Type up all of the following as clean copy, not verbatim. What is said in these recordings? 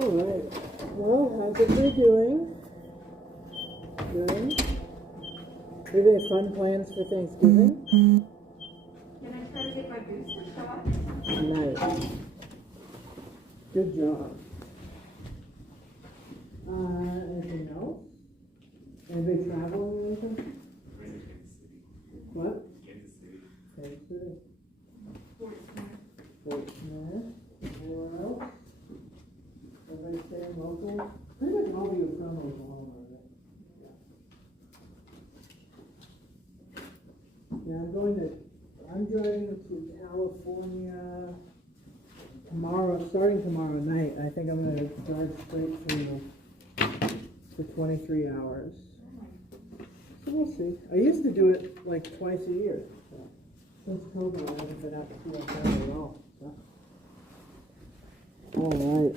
All right. Well, how's everybody doing? Good. Do you have any fun plans for Thanksgiving? Can I try to get my booster shot? Nice. Good job. Anything else? Anybody traveling or anything? Kansas City. What? Kansas City. Kansas City. Fort Smith. Fort Smith. Anyone else? Everybody staying local? Pretty much all of you are from Oklahoma, right? Yeah, I'm driving to California tomorrow, starting tomorrow night. I think I'm going to drive straight through for 23 hours. So we'll see. I used to do it like twice a year. So since COVID, I haven't been out to see my family at all. So. All right.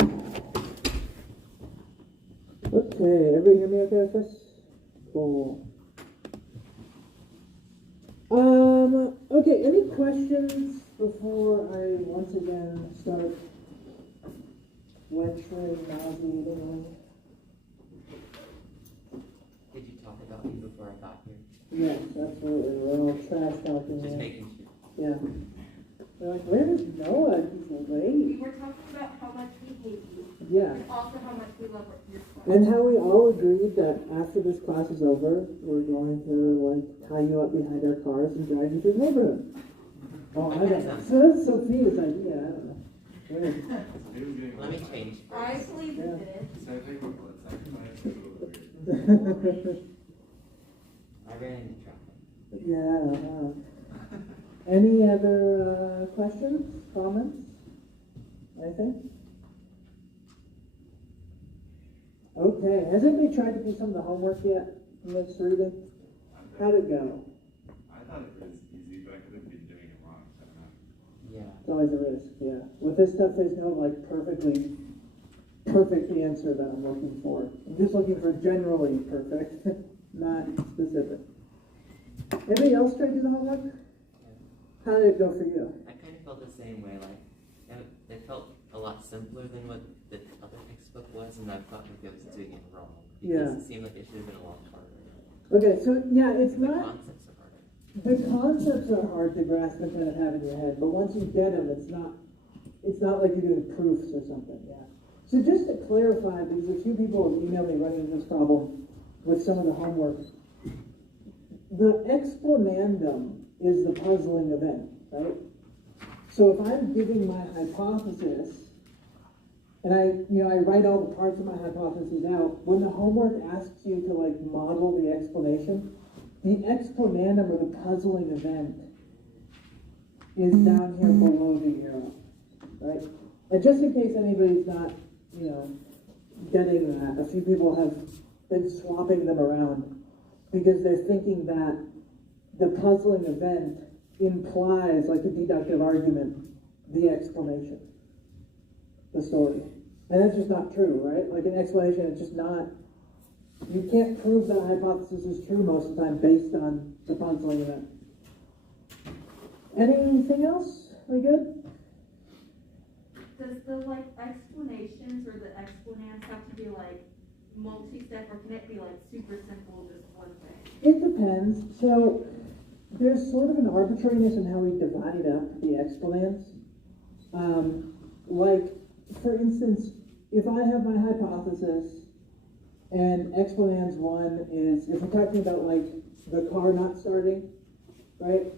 Okay, everybody hear me okay with this? Cool. Okay, any questions before I once again start lecturing, nauseating? Did you talk about me before I got here? Yes, absolutely. We're all trash talking. Just here. making sure. Yeah. They're like, where's Noah? He's We late. were talking about how much we hate you, Yeah. and also how much we love your class. And how we all agreed that after this class is over, we're going to like tie you up behind our cars and drive you through the neighborhood. Oh, I don't know. So that's Sophia's idea. I don't know. Weird. Let me change I first. believe Yeah. in it. So I think we're blood sacrifice is a little weird. I ran into traffic. Yeah, I don't know. Any other questions, comments, anything? Okay, has anybody tried to do some of the homework yet from this reading? How'd it go? I thought it was easy, but I could have been doing it wrong. I don't know. Yeah. It's always a risk, yeah. With this stuff, there's no like perfect answer that I'm looking for. I'm just looking for generally perfect, not specific. Anybody else try to do the homework? How did it go for you? I kind of felt the same way. Like, it felt a lot simpler than what the other textbook was, and I felt like I was doing it wrong. Because Yeah. it seemed like it should have been a lot harder. Okay, so yeah, it's The not. concepts are harder. The concepts are hard to grasp and kind of have in your head, but once you get them, it's not like you're doing proofs or something, yeah. So just to clarify, because a few people have emailed me running into this problem with some of the homework, the explanandum is the puzzling event, right? So if I'm giving my hypothesis, and I write all the parts of my hypothesis out, when the homework asks you to like model the explanation, the explanandum or the puzzling event is down here below the arrow, right? And just in case anybody's not, getting that, a few people have been swapping them around because they're thinking that the puzzling event implies, like a deductive argument, the explanation, the story. And that's just not true, right? Like an explanation, it's just not. You can't prove that a hypothesis is true most of the time based on the puzzling event. Anything else? We good? Does the explanations or the explanans have to be multi-step, or can it be super simple, just one thing? It depends. So there's sort of an arbitrariness in how we divide up the explanans. For instance, if I have my hypothesis and explanans one is, if we're talking about the car not starting, right?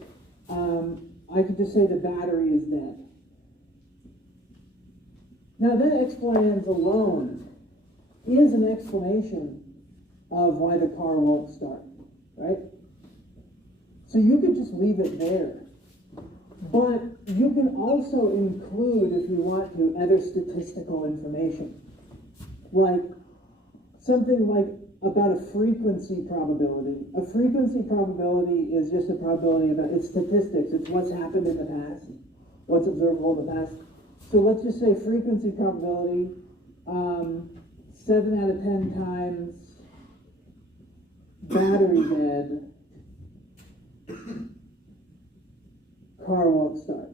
I could just say the battery is dead. Now that explanans alone is an explanation of why the car won't start, right? So you could just leave it there. But you can also include, if you want to, other statistical information. Like something like about a frequency probability. A frequency probability is just a probability about, it's statistics, it's what's happened in the past, what's observable in the past. So let's just say frequency probability, 7 out of 10 times battery dead, car won't start.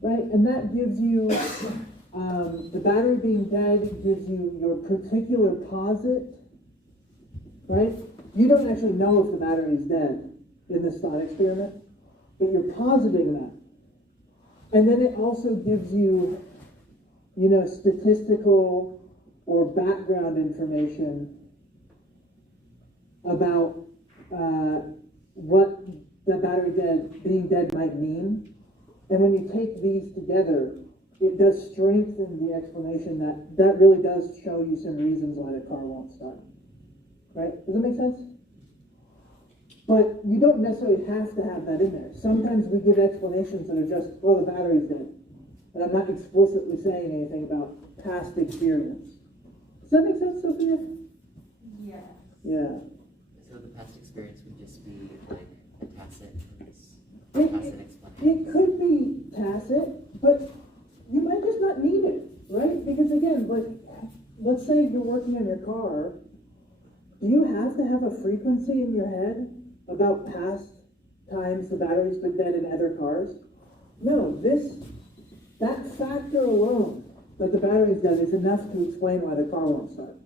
Right? And that gives you The battery being dead gives you your particular posit, right? You don't actually know if the battery is dead in this thought experiment, but you're positing that. And then it also gives you, statistical or background information about what the battery being dead might mean. And when you take these together, it does strengthen the explanation that really does show you some reasons why the car won't start. Right? Does that make sense? But you don't necessarily have to have that in there. Sometimes we give explanations that are just, the battery's dead. And I'm not explicitly saying anything about past experience. Does that make sense, Sophia? Yes. Yeah. So the past experience would just be like a tacit It explanation. could be tacit, but you might just not need it, right? Because again, let's say you're working on your car. Do you have to have a frequency in your head about past times the battery's been dead in other cars? No, that factor alone, that the battery's dead, is enough to explain why the car won't start.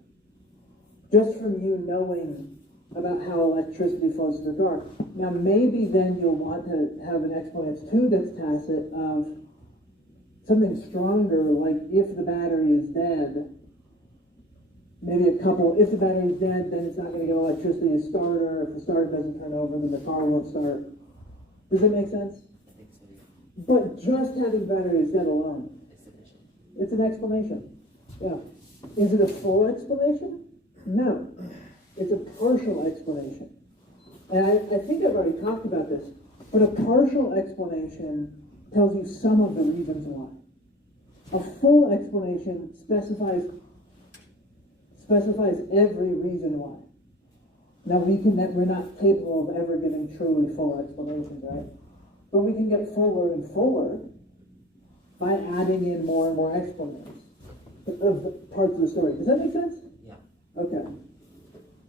Just from you knowing about how electricity flows through the car. Now maybe then you'll want to have an explanation too that's tacit of something stronger, like if the battery is dead, if the battery is dead, then it's not going to give electricity to starter. If the starter doesn't turn over, then the car won't start. Does that make sense? I think so, yeah. But just having the battery is dead alone, It's sufficient. it's an explanation. Yeah. Is it a full explanation? No. It's a partial explanation. And I think I've already talked about this, but a partial explanation tells you some of the reasons why. A full explanation specifies every reason why. Now we're not capable of ever giving truly full explanations, right? But we can get fuller and fuller by adding in more and more explanations of the parts of the story. Does that make sense? Yeah. Okay.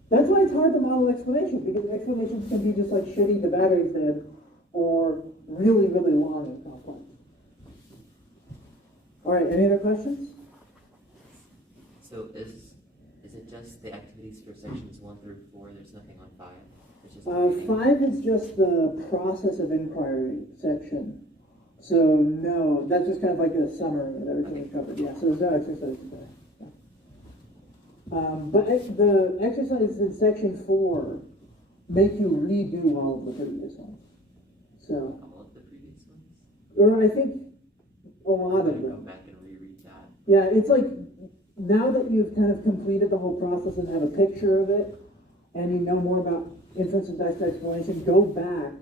That's why it's hard to model explanation, because explanations can be just like shitty, the battery's dead, or really, really long and complex. All right, any other questions? So is it just the activities for sections 1 through 4? There's nothing on 5? It's just 5 is just the process of inquiry section. So no, that's just kind of like a summary of everything we covered. Yeah, so there's no exercise today. But the exercises in section 4 make you redo all of the previous ones. So, all of the previous ones? or I think a lot I'm of gonna go them. back and reread that. Yeah, it's like now that you've kind of completed the whole process and have a picture of it, and you know more about inference and best explanation, go back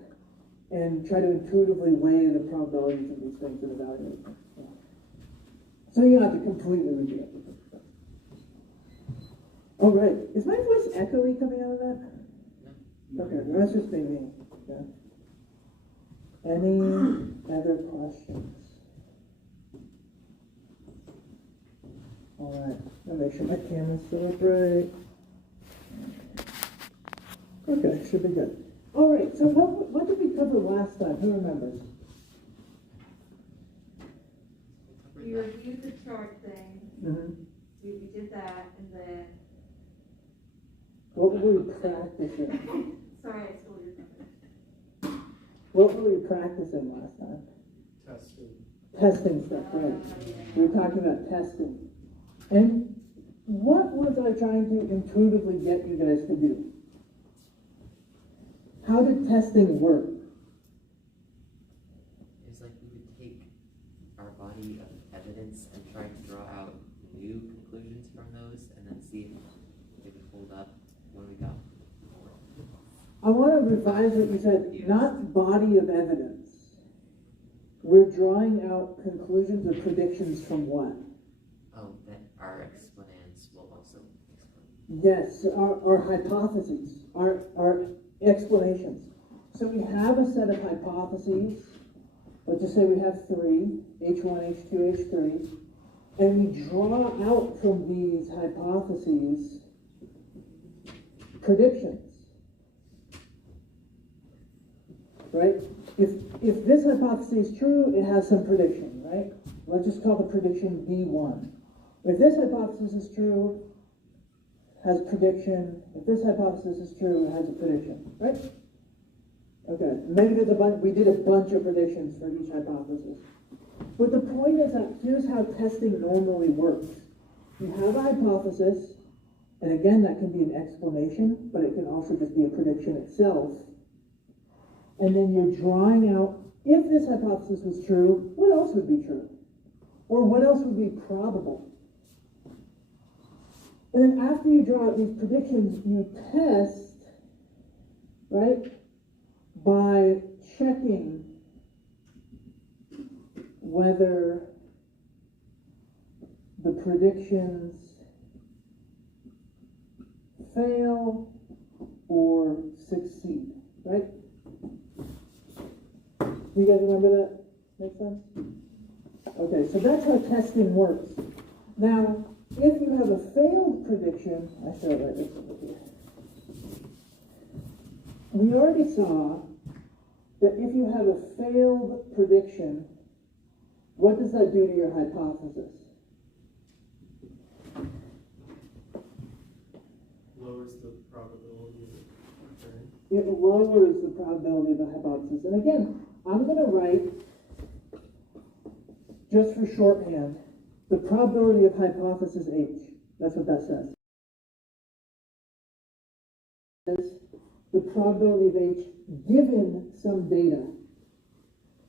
and try to intuitively weigh the probabilities of these things and evaluate them. Yeah. So you don't have to completely redo it. Oh, right. Is my voice echoey coming out of that? No. Okay, that's just being me. Yeah. Any other questions? All right. I'll make sure my camera's still upright. Okay, should be good. All right. So what did we cover last time? Who remembers? We reviewed the chart thing, Mm-hmm. we did that, and then, What were we practicing? sorry, I stole your thunder. What were we practicing last time? Testing stuff, right? We were talking about testing. And what was I trying to intuitively get you guys to do? How did testing work? It's like we would take our body of evidence and try to draw out new conclusions from those, and then see if they would hold up when we got more. I want to revise what you said, not body of evidence. We're drawing out conclusions or predictions from what? Oh, that our explanations will also explain. Yes, our hypotheses, our explanations. So we have a set of hypotheses. Let's just say we have 3, H1, H2, H3, and we draw out from these hypotheses predictions. Right? If this hypothesis is true, it has some prediction, right? let's just call the prediction B1. If this hypothesis is true, has prediction. If this hypothesis is true, it has a prediction, right? Okay, maybe there's we did a bunch of predictions for each hypothesis. But the point is that here's how testing normally works. You have a hypothesis, and again, that can be an explanation, but it can also just be a prediction itself. And then you're drawing out, if this hypothesis was true, what else would be true? Or what else would be probable? And then after you draw out these predictions, you test, right, by checking whether the predictions fail or succeed, right? You guys remember that? Make sense? Okay, so that's how testing works. Now, if you have a failed prediction, I should write this over here. We already saw that if you have a failed prediction, what does that do to your hypothesis? Lowers the probability of it occurring. It lowers the probability of the hypothesis. And again, I'm going to write, just for shorthand, the probability of hypothesis H. That's what that says. The probability of H given some data.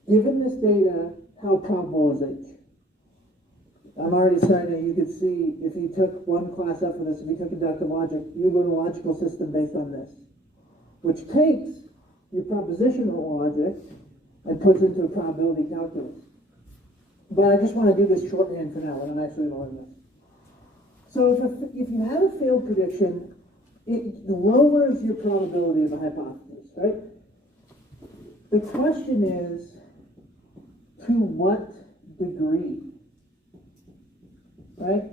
Given this data, how probable is H? I'm already starting to, you could see, if you took one class up for this, if you took inductive logic, you learn a logical system based on this, which takes your propositional logic and puts into a probability calculus. But I just want to do this shorthand for now, and I'm actually going to learn this. So if you have a failed prediction, it lowers your probability of a hypothesis, right? The question is, to what degree? Right?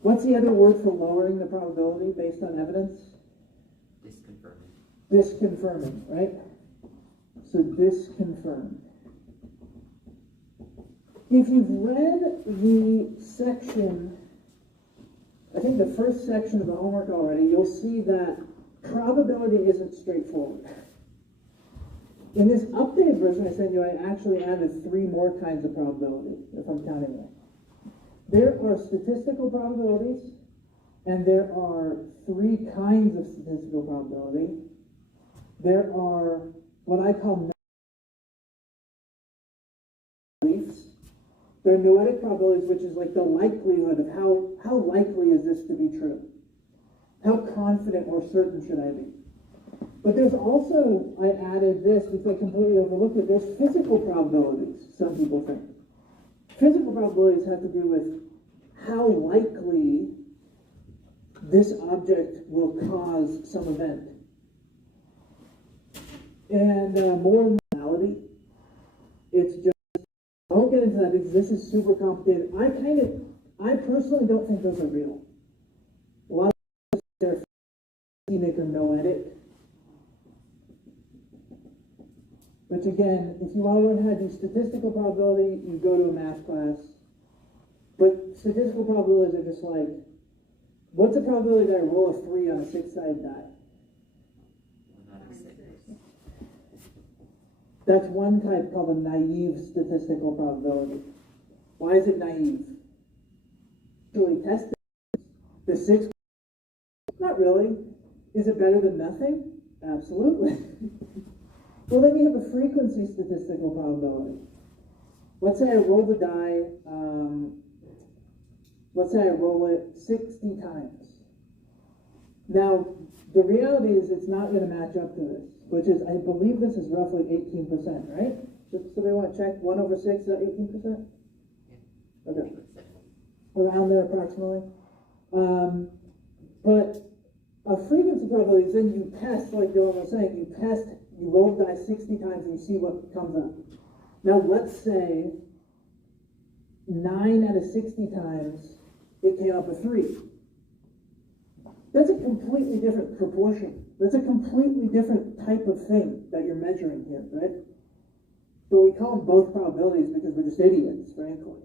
What's the other word for lowering the probability based on evidence? Disconfirming. Disconfirming, right? So disconfirm. If you've read the section, I think the first section of the homework already, you'll see that probability isn't straightforward. In this updated version I sent you, I actually added 3 more kinds of probability, if I'm counting right. There are statistical probabilities, and there are 3 kinds of statistical probability. There are what I call beliefs. There are noetic probabilities, which is like the likelihood of how likely is this to be true? How confident or certain should I be? But there's also, I added this, which I completely overlooked it, there's physical probabilities, some people think. Physical probabilities have to do with how likely this object will cause some event. And more in reality, it's just, I won't get into that because this is super complicated. I personally don't think those are real. A lot of they're scenic or noetic. Which again, if you want to learn how to do statistical probability, you go to a math class. But statistical probabilities are just like, what's the probability that I roll a 3 on a 6-sided die? 1 out of 6. That's one type called a naive statistical probability. Why is it naive? Actually tested. The 6, not really. Is it better than nothing? Absolutely. Well, then you have a frequency statistical probability. Let's say I roll the die, let's say I roll it 60 times. Now, the reality is it's not going to match up to this, which is, I believe this is roughly 18%, right? So they want to check 1 over 6, is that 18%? Yeah. Okay. Around there approximately. But a frequency probability is then you test, like Dylan was saying, you roll the die 60 times and you see what comes up. Now let's say 9 out of 60 times it came up a 3. That's a completely different proportion. That's a completely different type of thing that you're measuring here, right? but we call them both probabilities because we're just idiots, frankly.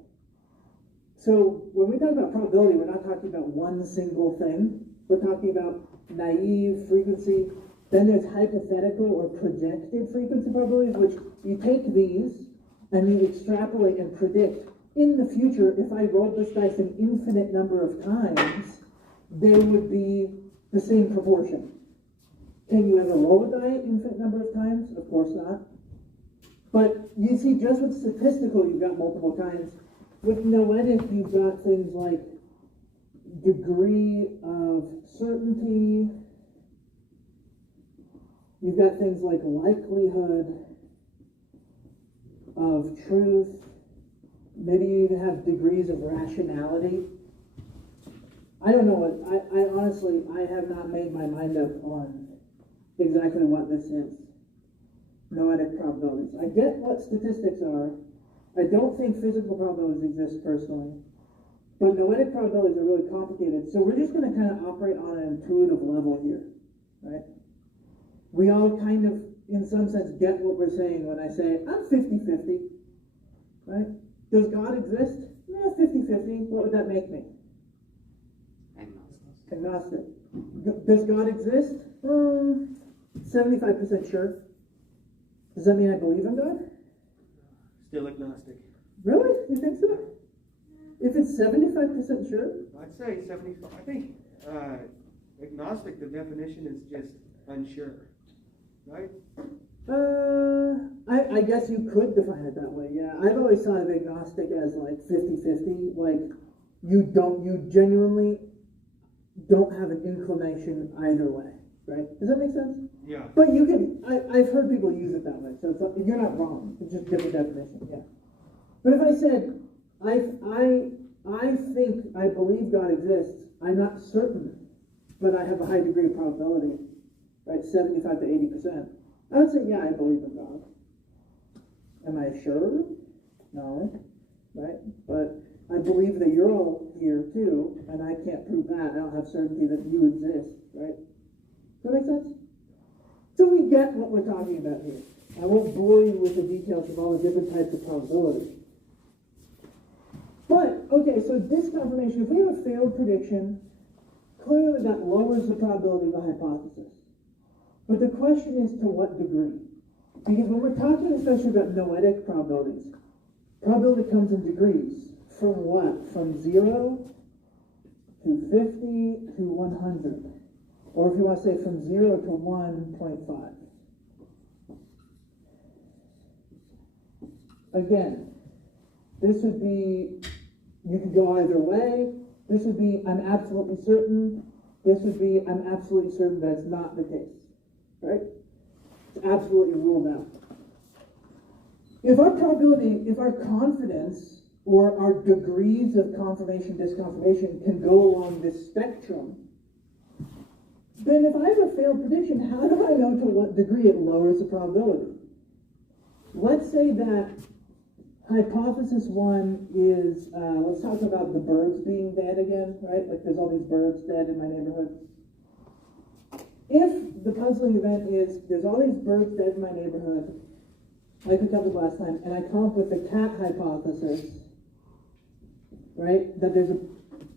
So when we talk about probability, we're not talking about one single thing. We're talking about naive frequency. Then there's hypothetical or projected frequency probabilities, which you take these and you extrapolate and predict in the future, if I rolled this dice an infinite number of times, there would be the same proportion. Can you ever roll a die an infinite number of times? Of course not. But you see, just with statistical, you've got multiple kinds. With noetic, you've got things like degree of certainty. You've got things like likelihood of truth. Maybe you even have degrees of rationality. I don't know what, I honestly, I have not made my mind up on exactly what this is. Noetic probabilities. I get what statistics are. I don't think physical probabilities exist personally. But noetic probabilities are really complicated. So we're just going to kind of operate on an intuitive level here, right? We all kind of, in some sense, get what we're saying when I say, I'm 50-50, right? Does God exist? 50-50. What would that make me? Agnostic. Does God exist? 75% sure. Does that mean I believe in God? Still agnostic. Really? You think so? If it's 75% sure? I'd say 75. I think agnostic, the definition is just unsure, right? I guess you could define it that way, yeah. I've always thought of agnostic as like 50-50, like you genuinely don't have an inclination either way, right? Does that make sense? Yeah. But you can, I've heard people use it that way, so it's not, you're not wrong. It's just a different definition, yeah. But if I said, I think, I believe God exists, I'm not certain, but I have a high degree of probability, right, 75 to 80%, I would say, yeah, I believe in God. Am I sure? No, right? But I believe that you're all here too, and I can't prove that. I don't have certainty that you exist, right? Does that make sense? So we get what we're talking about here. I won't bore you with the details of all the different types of probability. But, okay, so disconfirmation, if we have a failed prediction, clearly that lowers the probability of a hypothesis. But the question is to what degree? Because when we're talking especially about noetic probabilities, probability comes in degrees. From what? From 0 to 50 to 100. Or if you want to say from 0 to 1.5. Again, this would be, you could go either way. This would be, I'm absolutely certain. This would be, I'm absolutely certain that's not the case. Right? It's absolutely ruled out. If our probability, if our confidence or our degrees of confirmation, disconfirmation can go along this spectrum, then if I have a failed prediction, how do I know to what degree it lowers the probability? Let's say that hypothesis 1 is, let's talk about the birds being dead again, right? Like there's all these birds dead in my neighborhood. If the puzzling event is, there's all these birds dead in my neighborhood, like we covered last time, and I come up with the cat hypothesis, right? That there's an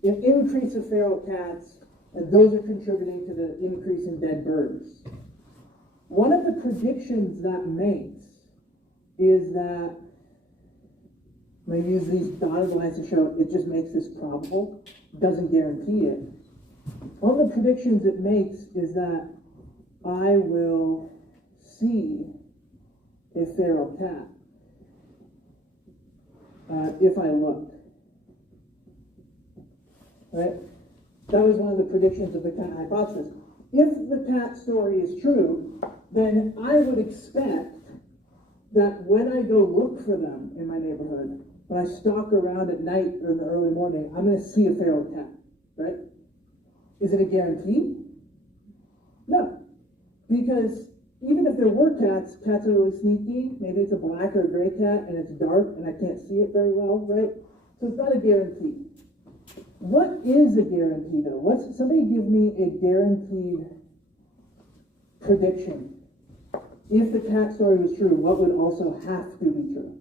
increase of feral cats, and those are contributing to the increase in dead birds. One of the predictions that makes is that, I'm going to use these dotted lines to show it just makes this probable, doesn't guarantee it. One of the predictions it makes is that I will see a feral cat if I look. Right? That was one of the predictions of the cat hypothesis. If the cat story is true, then I would expect that when I go look for them in my neighborhood, when I stalk around at night or in the early morning, I'm going to see a feral cat, right? Is it a guarantee? No. Because even if there were cats, cats are really sneaky. Maybe it's a black or a gray cat and it's dark and I can't see it very well, right? So it's not a guarantee. What is a guarantee though? Somebody give me a guaranteed prediction. if the cat story was true, what would also have to be true?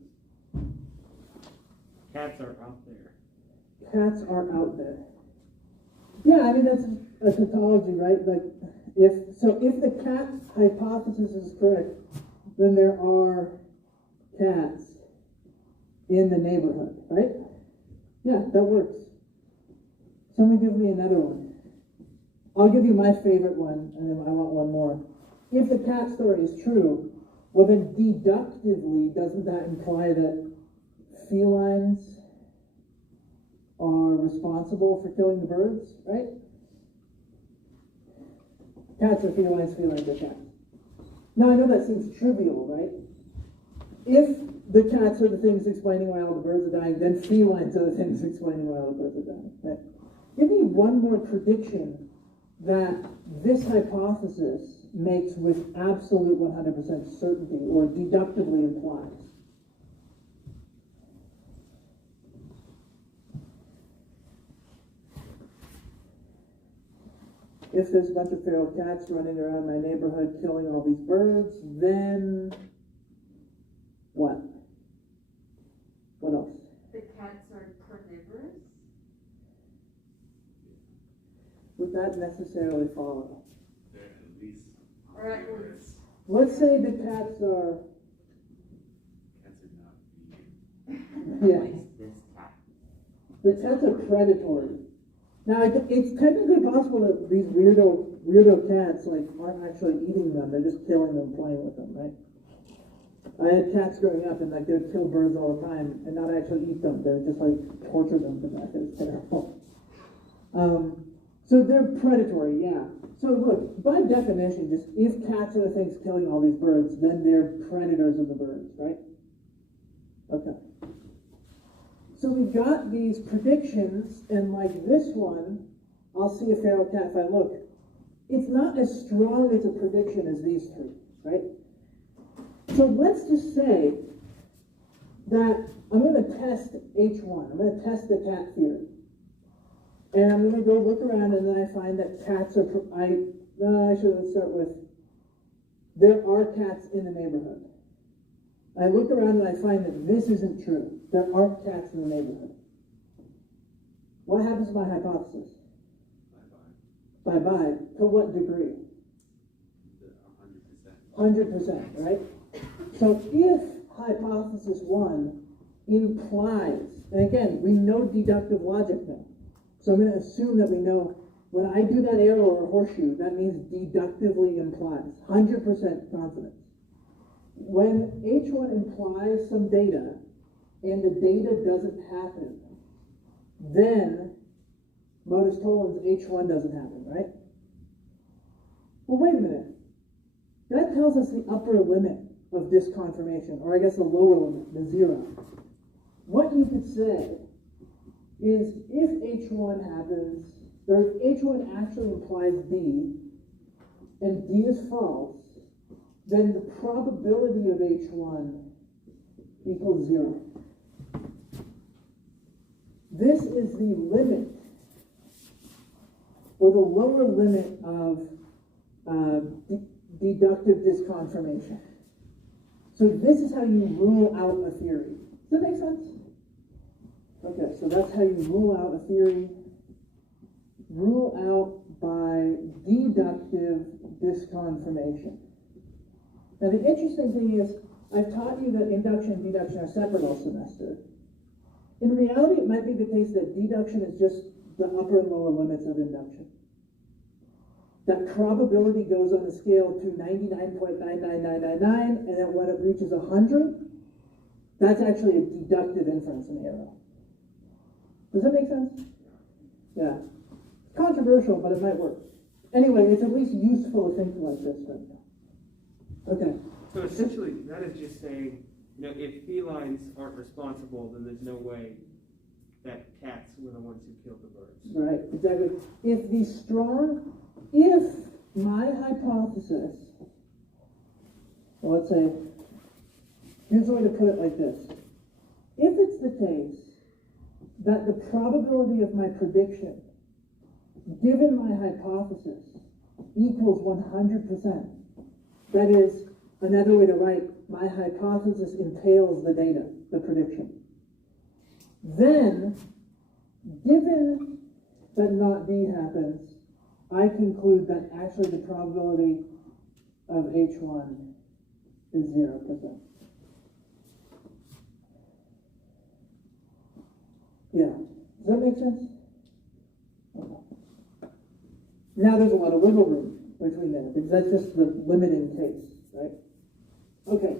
Cats are out there. Cats are out there. Yeah, I mean, that's a tautology, right? Like, if the cat hypothesis is correct, then there are cats in the neighborhood, right? Yeah, that works. Someone give me another one. I'll give you my favorite one, and then I want one more. If the cat story is true, well then deductively, doesn't that imply that felines are responsible for killing the birds, right? Cats are felines, felines are cats. Now I know that seems trivial, right? If the cats are the things explaining why all the birds are dying, then felines are the things explaining why all the birds are dying, right? Give me one more prediction that this hypothesis makes with absolute 100% certainty or deductively implies. If there's a bunch of feral cats running around my neighborhood killing all these birds, then what? What else? The cats are carnivorous? Would that necessarily follow? They're at least Or at omnivorous. least. Let's say the cats are, Cats are not vegan. yeah, Place this cat. the cats are predatory. Now, it's technically possible that these weirdo cats, like, aren't actually eating them, they're just killing them, playing with them, right? I had cats growing up, and, like, they would kill birds all the time, and not actually eat them, they would just, like, torture them to death. It was terrible. So they're predatory, yeah. So look, by definition, just if cats are the things killing all these birds, then they're predators of the birds, right? Okay. So we've got these predictions, and like this one, I'll see a feral cat if I look. It's not as strong as a prediction as these three, right? So let's just say that I'm going to test H1. I'm going to test the cat theory. And I'm going to go look around, and then I find that cats are, let's start with, there are cats in the neighborhood. I look around and I find that this isn't true. There aren't cats in the neighborhood. What happens to my hypothesis? Bye-bye. Bye-bye. To what degree? 100%. 100%, right? So if hypothesis 1 implies, and again, we know deductive logic now. So I'm going to assume that we know when I do that arrow or horseshoe, that means deductively implies. 100% confidence. When H1 implies some data, and the data doesn't happen, then modus tollens H1 doesn't happen, right? Well, wait a minute. That tells us the upper limit of disconfirmation, or I guess the lower limit, the 0. What you could say is if H1 happens, or if H1 actually implies D, and D is false, then the probability of H1 equals 0. This is the limit, or the lower limit of deductive disconfirmation. So this is how you rule out a theory. Does that make sense? Okay, so that's how you rule out a theory. Rule out by deductive disconfirmation. Now the interesting thing is, I've taught you that induction and deduction are separate all semester. In reality, it might be the case that deduction is just the upper and lower limits of induction. That probability goes on a scale to 99.99999, and then when it reaches 100, that's actually a deductive inference in the arrow. Does that make sense? Yeah. It's controversial, but it might work. Anyway, it's at least useful to think like this right now. Okay. So essentially, that is just saying, if felines aren't responsible, then there's no way that cats were the ones who killed the birds. Right, exactly. If my hypothesis, well, let's say, here's a way to put it like this. If it's the case that the probability of my prediction, given my hypothesis, equals 100%, that is, another way to write, my hypothesis entails the data, the prediction. Then, given that not D happens, I conclude that actually the probability of H1 is 0%. Yeah, does that make sense? Okay. Now there's a lot of wiggle room between that, because that's just the limiting case, right? Okay,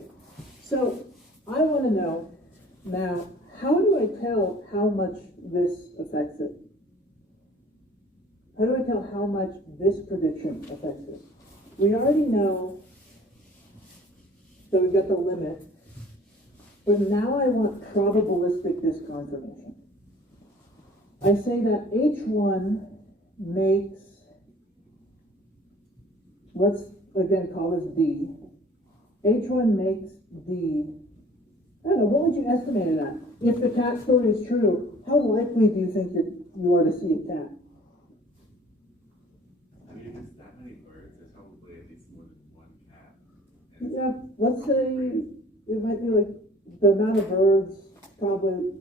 so I want to know now, how do I tell how much this affects it? How do I tell how much this prediction affects it? We already know that we've got the limit, but now I want probabilistic disconfirmation. I say that H1 makes, let's again call this D. H1 makes D, I don't know, what would you estimate it at? If the cat story is true, how likely do you think that you are to see a cat? I mean, if it's that many birds, there's probably at least more than one cat. And Yeah, let's say it might be like the amount of birds, probably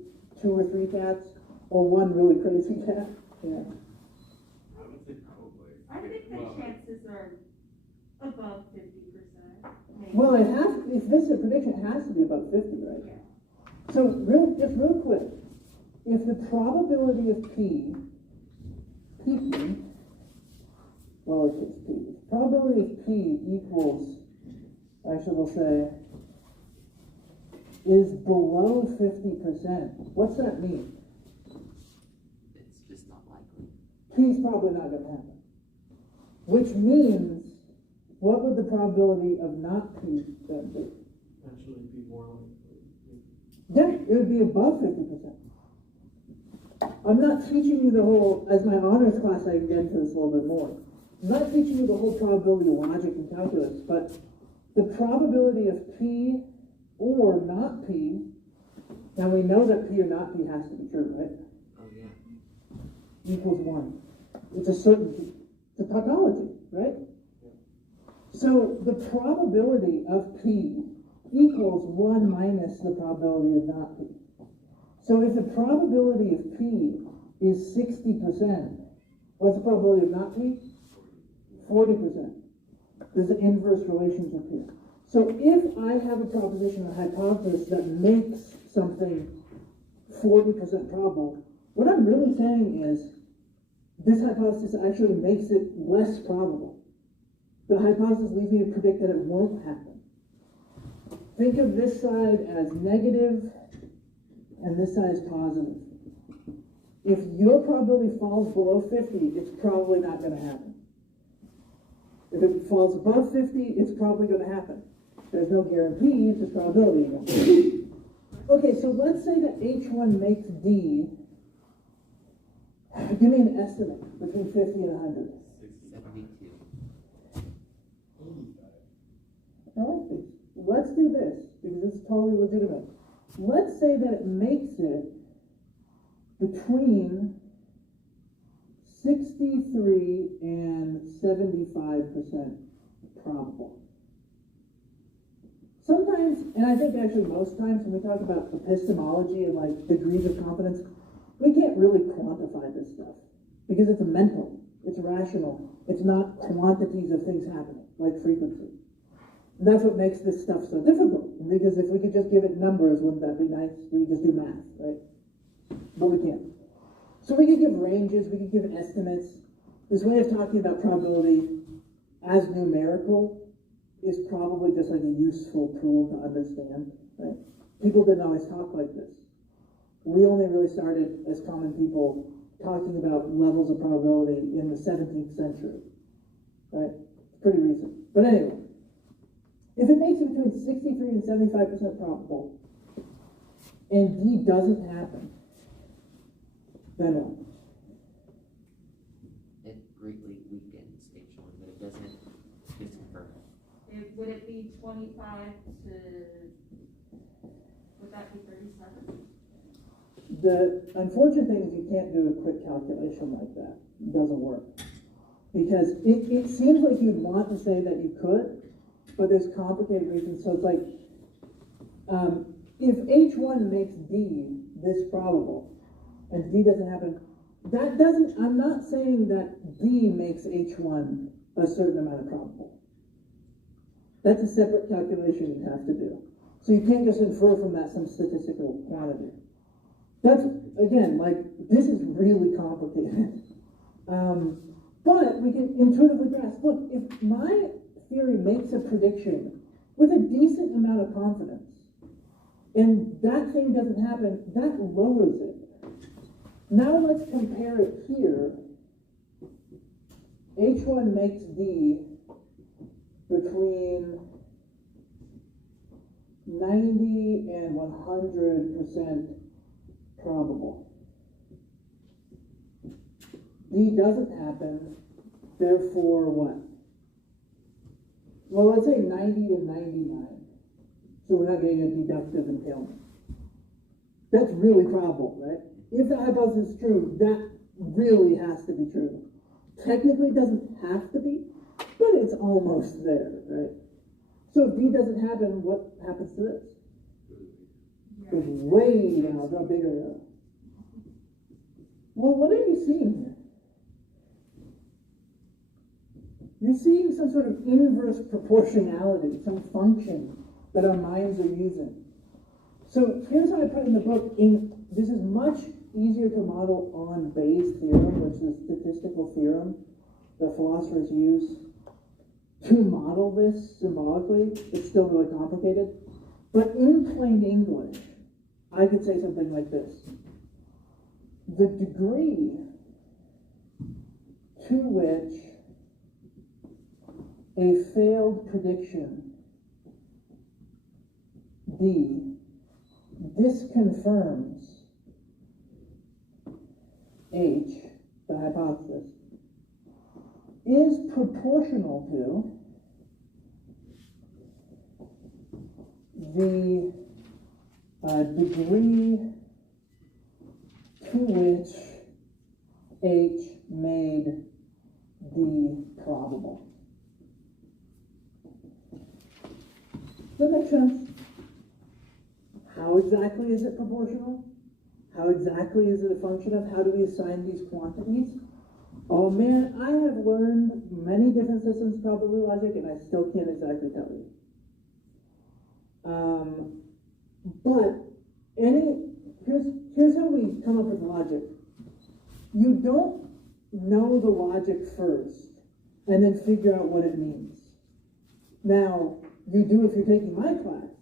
2 or 3 cats, or one really crazy cat. Yeah. I would say probably. I think the Well, chances are above 50%. Maybe. Well, if this is a prediction, it has to be about 50, right? Yeah. So, real quick, if the probability of P, lowercase p, if the probability of P equals, actually we'll say, is below 50%, what's that mean? It's just not likely. P's probably not going to happen. Which means, what would the probability of not P then be? Actually, be more likely. Yeah, it would be above 50%. I'm not teaching you the whole, as my honors class, I can get into this a little bit more. I'm not teaching you the whole probability of logic and calculus, but the probability of P or not P, now we know that P or not P has to be true, right? Oh yeah. Equals 1. It's a certainty. It's a tautology, right? So the probability of P equals 1 minus the probability of not P. So if the probability of P is 60%, what's the probability of not P? 40%. There's an inverse relationship here. So if I have a proposition or hypothesis that makes something 40% probable, what I'm really saying is this hypothesis actually makes it less probable. The hypothesis leads me to predict that it won't happen. Think of this side as negative and this side as positive. If your probability falls below 50, it's probably not going to happen. If it falls above 50, it's probably going to happen. There's no guarantee, it's just probability again. Okay, so let's say that H1 makes D. Give me an estimate between 50 and 100. 72. I like this. Let's do this, because it's totally legitimate. Let's say that it makes it between 63 and 75% probable. Sometimes, and I think actually most times when we talk about epistemology and like degrees of confidence, we can't really quantify this stuff because it's mental, it's rational, it's not quantities of things happening, like frequency. And that's what makes this stuff so difficult, because if we could just give it numbers, wouldn't that be nice? We could just do math, right? But we can't. So we could give ranges, we could give estimates. This way of talking about probability as numerical is probably just like a useful tool to understand, right? People didn't always talk like this. We only really started as common people talking about levels of probability in the 17th century, right? It's pretty recent. But anyway, if it makes it between 63 and 75% probable, and D doesn't happen, then what? It greatly weakens H1, but it doesn't disconfirm. Would it be 25 to, would that be 37? The unfortunate thing is you can't do a quick calculation like that. It doesn't work. Because it seems like you'd want to say that you could, but there's complicated reasons. So it's like, if H1 makes D this probable, and D doesn't happen, that doesn't, I'm not saying that D makes H1 a certain amount of probable. That's a separate calculation you have to do. So you can't just infer from that some statistical quantity. That's, again, like, this is really complicated. But we can intuitively grasp, look, if my theory makes a prediction with a decent amount of confidence, and that thing doesn't happen, that lowers it. Now let's compare it here. H1 makes D between 90 and 100% probable. D doesn't happen, therefore what? Well, let's say 90 to 99. So we're not getting a deductive entailment. That's really probable, right? If the hypothesis is true, that really has to be true. Technically, it doesn't have to be, but it's almost there, right? So if D doesn't happen, what happens to this? It goes way down, draw a bigger arrow. Well, what are you seeing here? You're seeing some sort of inverse proportionality, some function that our minds are using. So here's how I put in the book. This is much easier to model on Bayes' theorem, which is a statistical theorem that philosophers use to model this symbolically. It's still really complicated. But in plain English, I could say something like this. The degree to which a failed prediction, D, disconfirms H, the hypothesis, is proportional to the degree to which H made D probable. Does that make sense? How exactly is it proportional? How exactly is it a function of? How do we assign these quantities? Oh man, I have learned many different systems of probability logic, and I still can't exactly tell you. But here's how we come up with logic. You don't know the logic first, and then figure out what it means. Now, you do if you're taking my class.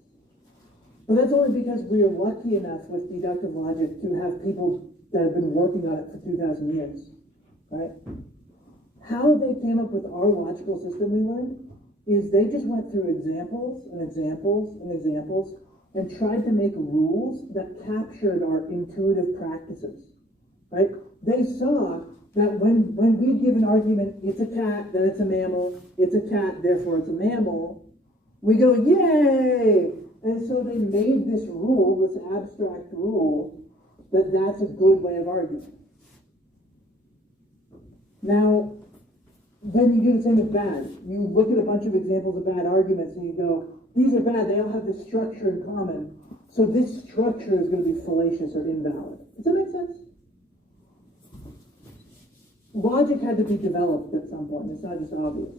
But that's only because we are lucky enough with deductive logic to have people that have been working on it for 2,000 years, right? How they came up with our logical system we learned is they just went through examples and examples and examples and tried to make rules that captured our intuitive practices, right? They saw that when we give an argument, it's a cat, then it's a mammal, it's a cat, therefore it's a mammal, we go, yay! And so they made this rule, this abstract rule, that that's a good way of arguing. Now, then you do the same with bad. You look at a bunch of examples of bad arguments and you go, these are bad, they all have this structure in common, so this structure is going to be fallacious or invalid. Does that make sense? Logic had to be developed at some point, it's not just obvious.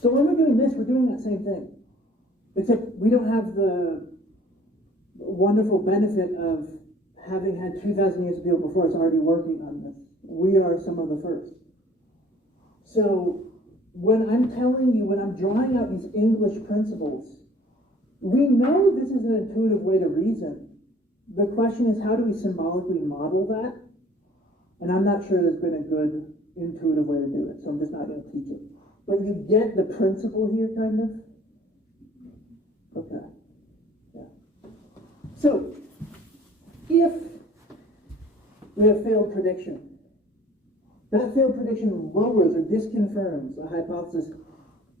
So when we're doing this, we're doing that same thing. Except we don't have the wonderful benefit of having had 2,000 years of people before us already working on this. We are some of the first. So when I'm telling you, when I'm drawing out these English principles, we know this is an intuitive way to reason. The question is, how do we symbolically model that? And I'm not sure there's been a good intuitive way to do it, so I'm just not going to teach it. But you get the principle here, kind of? Okay. Yeah. So, if we have failed prediction, that failed prediction lowers or disconfirms a hypothesis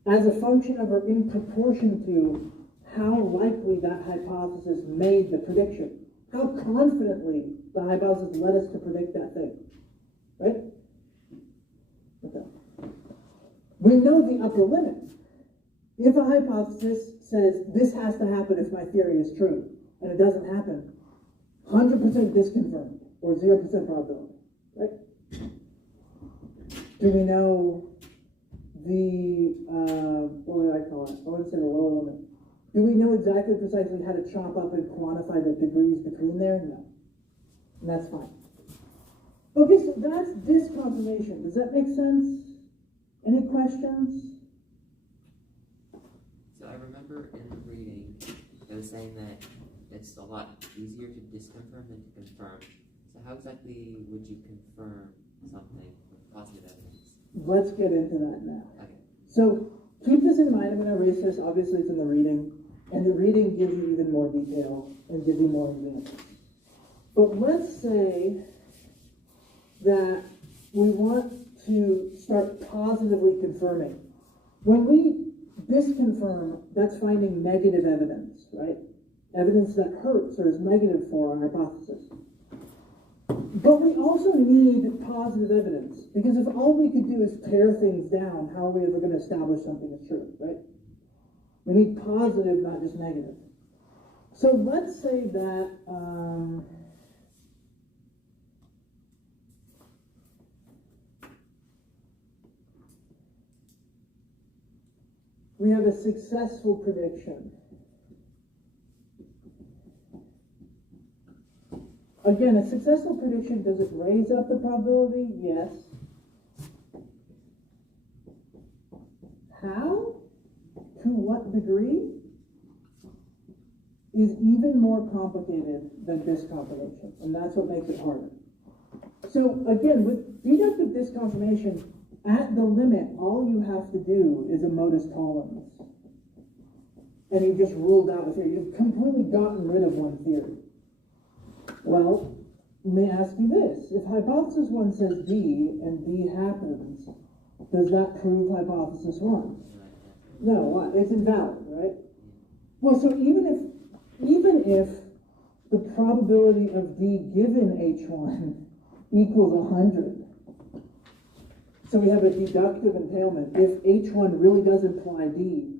as a function of or in proportion to how likely that hypothesis made the prediction. How confidently the hypothesis led us to predict that thing. Right? Okay. We know the upper limit. If a hypothesis says this has to happen if my theory is true, and it doesn't happen, 100% disconfirmed, or 0% probability, right? Do we know the, what would I call it? I wouldn't say the lower limit. Do we know exactly precisely how to chop up and quantify the degrees between there? No. And that's fine. Okay, so that's disconfirmation. Does that make sense? Any questions? So I remember in the reading, it was saying that it's a lot easier to disconfirm than to confirm. So how exactly would you confirm something with positive evidence? Let's get into that now. Okay. So keep this in mind. I'm going to erase this. Obviously, it's in the reading. And the reading gives you even more detail and gives you more examples. But let's say that we want to start positively confirming. When we disconfirm, that's finding negative evidence, right? Evidence that hurts or is negative for our hypothesis. But we also need positive evidence, because if all we could do is tear things down, how are we ever going to establish something is true, right? We need positive, not just negative. So let's say that we have a successful prediction. Again, a successful prediction, does it raise up the probability? Yes. How? To what degree? Is even more complicated than disconfirmation, and that's what makes it harder. So again, with deductive disconfirmation, at the limit, all you have to do is a modus tollens. And you've just ruled out a theory. You've completely gotten rid of one theory. Well, let me ask you this. If hypothesis 1 says D and D happens, does that prove hypothesis 1? No, why? It's invalid, right? Well, so even if the probability of D given H1 equals 100, so we have a deductive entailment. If H1 really does imply D,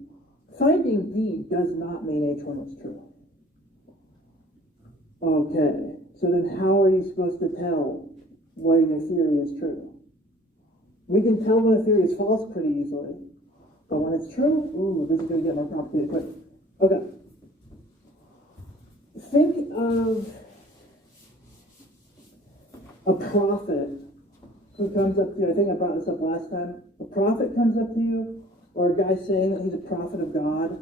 finding D does not mean H1 is true. Okay, so then how are you supposed to tell whether your theory is true? We can tell when a theory is false pretty easily, but when it's true, ooh, this is going to get more complicated quick. Okay. Think of a prophet who comes up to you. I think I brought this up last time. A prophet comes up to you, or a guy saying that he's a prophet of God,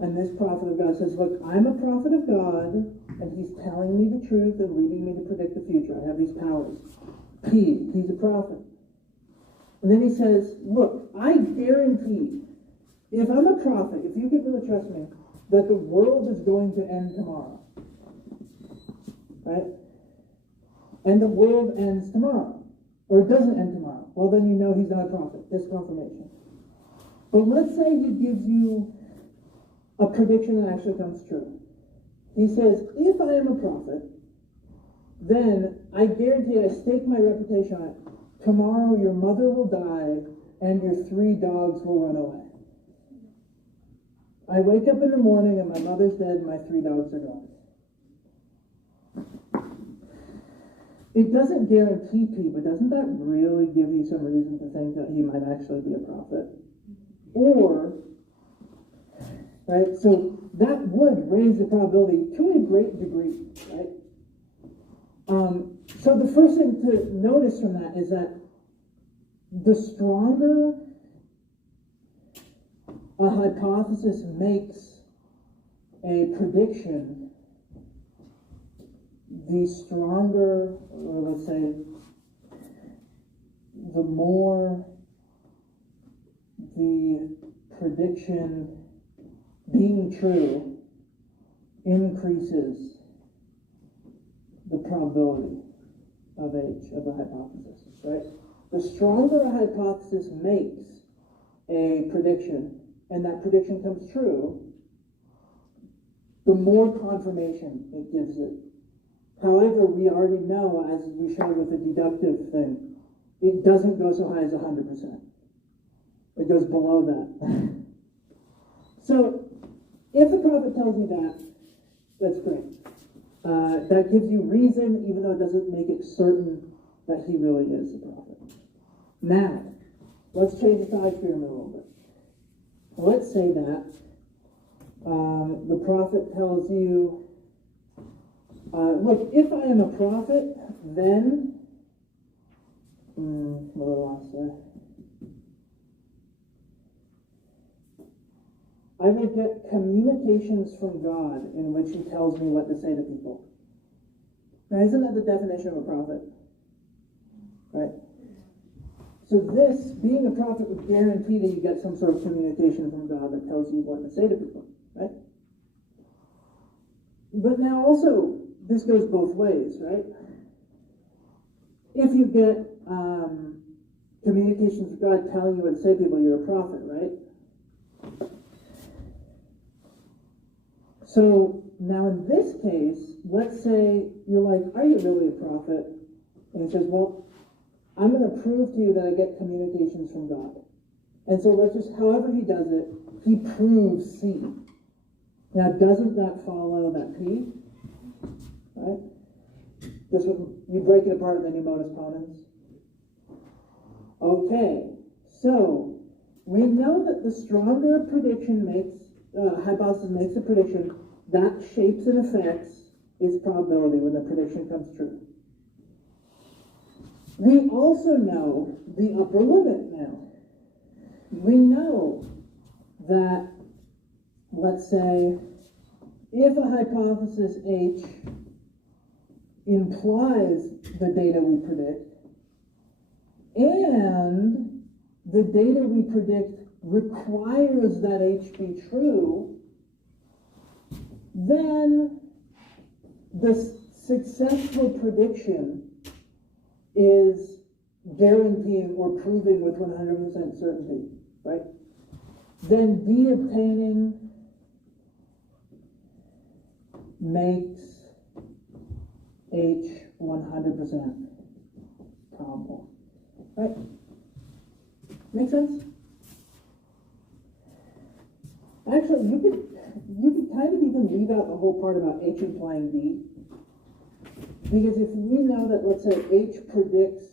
and this prophet of God says, look, I'm a prophet of God, and he's telling me the truth and leading me to predict the future. I have these powers. He's a prophet. And then he says, look, I guarantee, if I'm a prophet, if you can really trust me, that the world is going to end tomorrow. Right? And the world ends tomorrow. Or it doesn't end tomorrow. Well, then you know he's not a prophet. Disconfirmation. But let's say he gives you a prediction that actually comes true. He says, if I am a prophet, then I guarantee, I stake my reputation on it. Tomorrow your mother will die and your 3 dogs will run away. I wake up in the morning and my mother's dead and my 3 dogs are gone. It doesn't guarantee P, but doesn't that really give you some reason to think that he might actually be a prophet? Or, right, so that would raise the probability to a great degree, right? So the first thing to notice from that is that the stronger a hypothesis makes a prediction, the stronger, or let's say, the more the prediction being true increases the probability of H, of the hypothesis, right? The stronger a hypothesis makes a prediction, and that prediction comes true, the more confirmation it gives it. However, we already know, as we showed with the deductive thing, it doesn't go so high as 100%. It goes below that. So, if the prophet tells you that, that's great. That gives you reason, even though it doesn't make it certain that he really is a prophet. Now, let's change the diagram a little bit. Let's say that the prophet tells you, look, if I am a prophet, then, what did I want to say? I will get communications from God in which he tells me what to say to people. Now, isn't that the definition of a prophet? Right? So this, being a prophet, would guarantee that you get some sort of communication from God that tells you what to say to people, right? But now also, this goes both ways, right? If you get communications from God telling you what to say to people, you're a prophet, right? So now in this case, let's say you're like, are you really a prophet? And he says, well, I'm going to prove to you that I get communications from God. And so let's just, however he does it, he proves C. Now doesn't that follow that P? Right? This one, you break it apart and then you modus ponens. Okay, so we know that the stronger a prediction makes, hypothesis makes a prediction, that shapes and affects its probability when the prediction comes true. We also know the upper limit now. We know that, let's say, if a hypothesis H implies the data we predict, and the data we predict requires that H be true, then the successful prediction is guaranteeing or proving with 100% certainty, right? Then D obtaining makes H 100% probable, right? Make sense? Actually, you could kind of even leave out the whole part about H implying D. Because if we know that, let's say, H predicts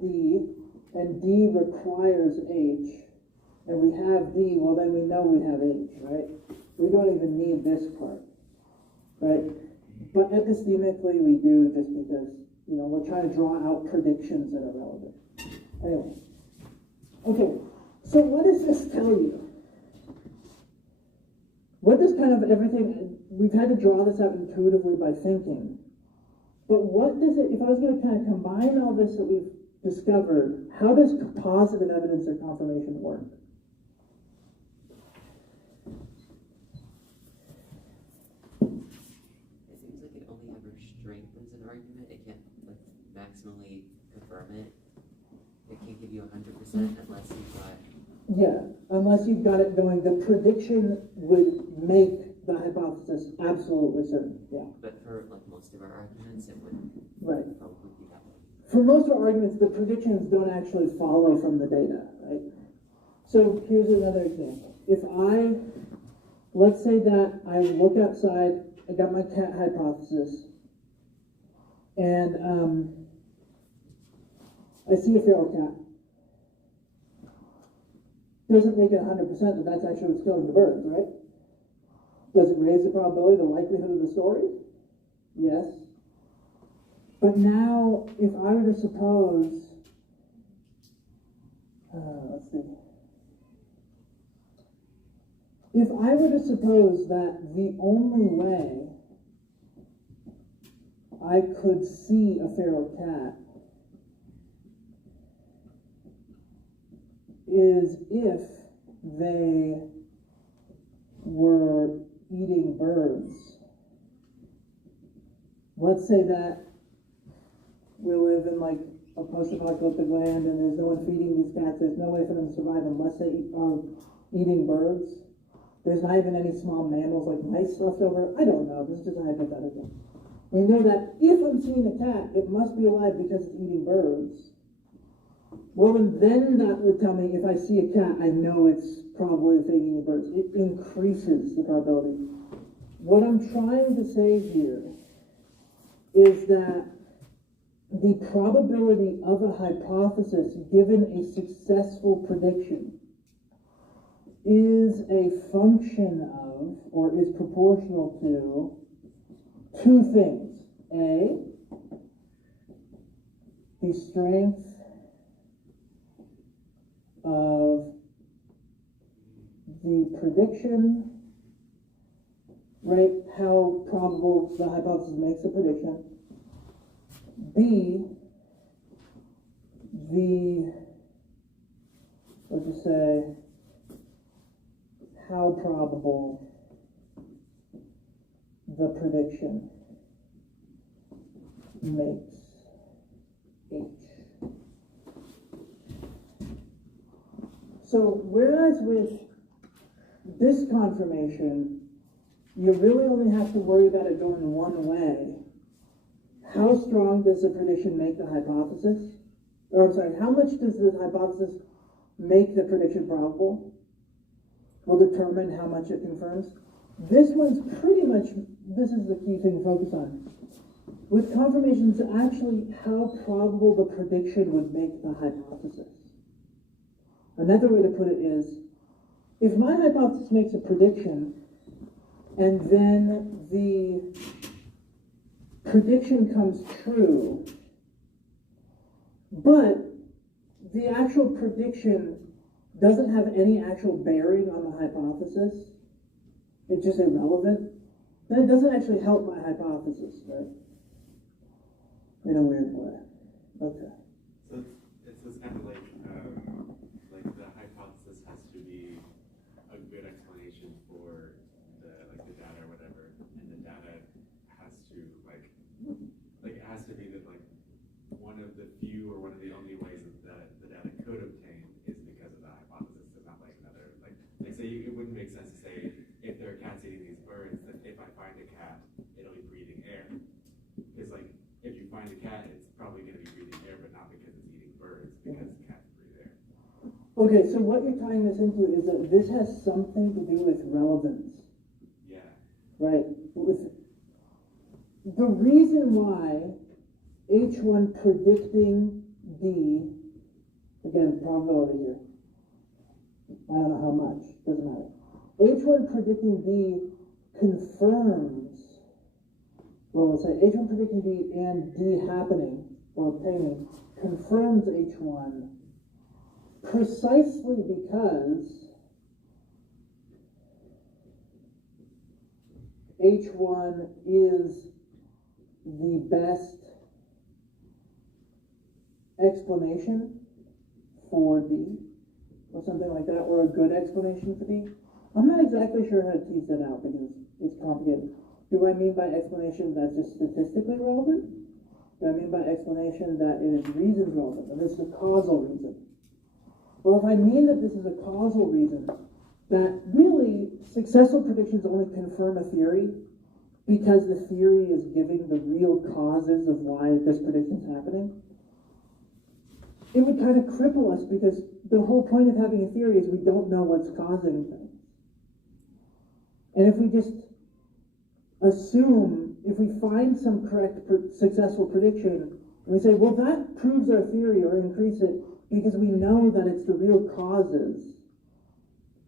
D, and D requires H, and we have D, well then we know we have H, right? We don't even need this part, right? But epistemically we do, just because, we're trying to draw out predictions that are relevant. Anyway. Okay, so what does this tell you? What does kind of everything, we've had to draw this out intuitively by thinking, but what does it, if I was going to kind of combine all this that we've discovered, how does positive evidence or confirmation work? It seems like it only ever strengthens an argument. It can't maximally confirm it. It can't give you 100% unless you've got... Yeah, unless you've got it going, the prediction would make the hypothesis absolutely certain, yeah. But for most of our arguments, it would probably be that way. For most of our arguments, the predictions don't actually follow from the data, right? So here's another example. If let's say that I look outside, I got my cat hypothesis, and I see a feral cat. Doesn't make it 100% that that's actually what's killing the birds, right? Does it raise the probability, the likelihood of the story? Yes. But now, if I were to suppose, let's see. If I were to suppose that the only way I could see a feral cat is if they were eating birds. Let's say that we live in a post-apocalyptic land and there's no one feeding these cats. There's no way for them to survive unless they are eating birds. There's not even any small mammals like mice left over. I don't know. This is just a hypothetical. We know that if I'm seeing a cat, it must be alive because it's eating birds. Well, then that would tell me if I see a cat, I know it's probability of taking birds. It increases the probability. What I'm trying to say here is that the probability of a hypothesis given a successful prediction is a function of, or is proportional to, two things. A, the strength of the prediction, right? How probable the hypothesis makes a prediction. B, let's just say, how probable the prediction makes H. So, whereas with disconfirmation, you really only have to worry about it going one way. How strong does the prediction make the hypothesis? Or I'm sorry, how much does the hypothesis make the prediction probable? Will determine how much it confirms. This one's pretty much, this is the key thing to focus on. With confirmation, it's actually how probable the prediction would make the hypothesis. Another way to put it is, if my hypothesis makes a prediction, and then the prediction comes true, but the actual prediction doesn't have any actual bearing on the hypothesis, it's just irrelevant, then it doesn't actually help my hypothesis, right? In a weird way. Okay. So it's kind of like the hypothesis has to be a good explanation for the data or whatever, and the data has to it has to be that one of the few or one of the only ways that the data could obtain is because of the hypothesis. It's not another say it wouldn't make sense to say if there are cats eating these birds, that if I find a cat, it'll be breathing air. Because if you find a cat, it's probably going to be breathing air, but not because it's eating birds, because cats breathe air. Okay, so what you're tying this into is that this has something to do with relevance. Yeah. Right? With the reason why H1 predicting D, again, probability here, I don't know how much, doesn't matter. H1 predicting D confirms, well, let's say H1 predicting D and D happening, or obtaining, confirms H1 precisely because H1 is the best explanation for D, or something like that, or a good explanation for D. I'm not exactly sure how to tease that out because it's complicated. Do I mean by explanation that's just statistically relevant? Do I mean by explanation that it is reasons relevant, and this is a causal reason? Well, if I mean that this is a causal reason, that really successful predictions only confirm a theory because the theory is giving the real causes of why this prediction is happening, it would kind of cripple us because the whole point of having a theory is we don't know what's causing things. And if we just assume, if we find some correct successful prediction, and we say, well, that proves our theory or increase it because we know that it's the real causes,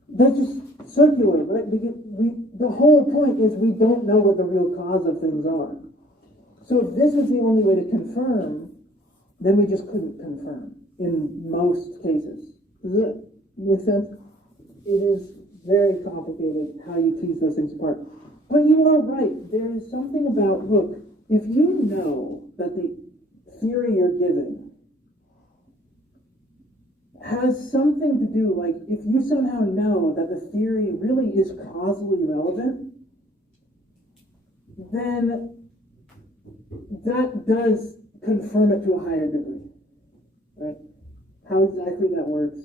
that's just circular, right? The whole point is we don't know what the real cause of things are. So if this was the only way to confirm, then we just couldn't confirm in most cases. Does that make sense? It is very complicated how you tease those things apart. But you are right. There is something about, look, if you know that the theory you're given has something to do, like if you somehow know that the theory really is causally relevant, then that does confirm it to a higher degree, right? How exactly that works,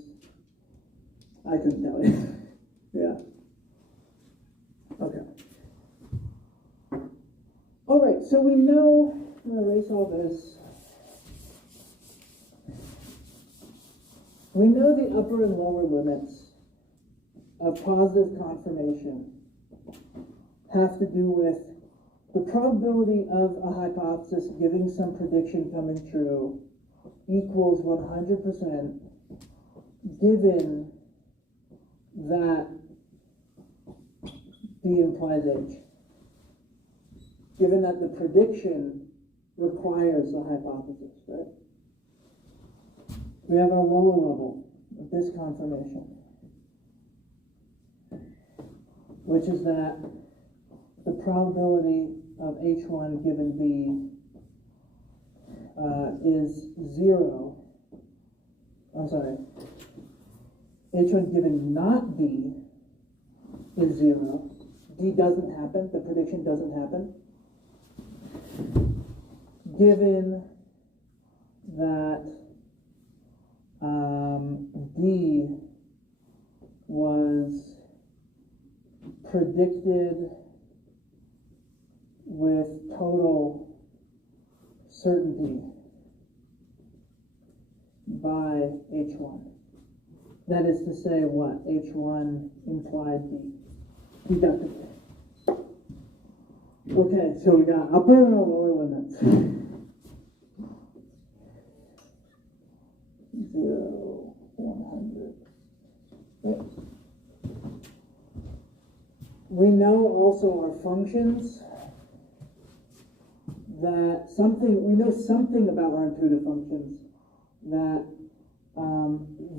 I couldn't tell you. Yeah. Okay. All right, so we know, I'm going to erase all this. We know the upper and lower limits of positive confirmation have to do with the probability of a hypothesis giving some prediction coming true equals 100% given that D implies H. Given that the prediction requires the hypothesis, right? We have our lower level of disconfirmation, which is that the probability of H1 given B is 0. I'm sorry. H1 given not D is 0. D doesn't happen. The prediction doesn't happen. Given that D was predicted with total certainty by H1. That is to say what? H1 implied D. Deductive. Okay, so we got upper and lower limits. 0, 100. Right. We know also our functions that we know something about our intuitive functions that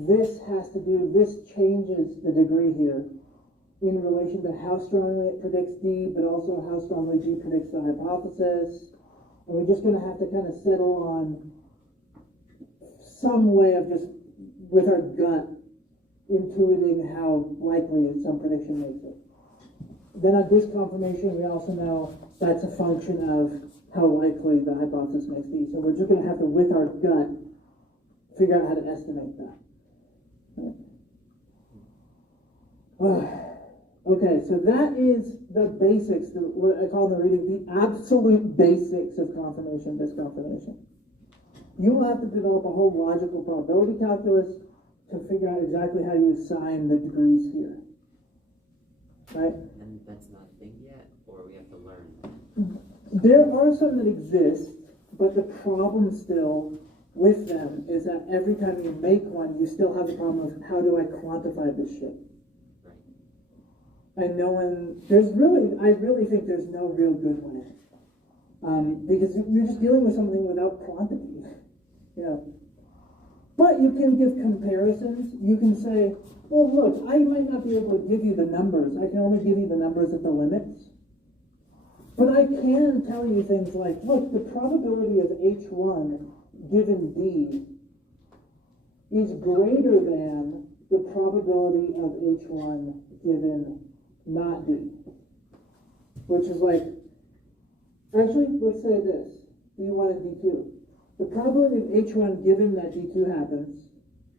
this changes the degree here in relation to how strongly it predicts D, but also how strongly D predicts the hypothesis. And we're just going to have to kind of settle on some way of just, with our gut, intuiting how likely some prediction makes it. Then on disconfirmation, we also know that's a function of how likely the hypothesis makes D. So we're just going to have to, with our gut, figure out how to estimate that. Right. Okay, so that is the basics, what I call in the reading, the absolute basics of confirmation, disconfirmation. You will have to develop a whole logical probability calculus to figure out exactly how you assign the degrees here. Right? And that's not a thing yet, or we have to learn? There are some that exist, but the problem still with them is that every time you make one, you still have the problem of how do I quantify this shit? And no one, I really think there's no real good way. Because you're just dealing with something without quantity. You know. But you can give comparisons. You can say, well, look, I might not be able to give you the numbers. I can only give you the numbers at the limits. But I can tell you things like, look, the probability of H1 given D is greater than the probability of H1 given not D. Which is like, actually, let's say this, D1 and D2. The probability of H1 given that D2 happens,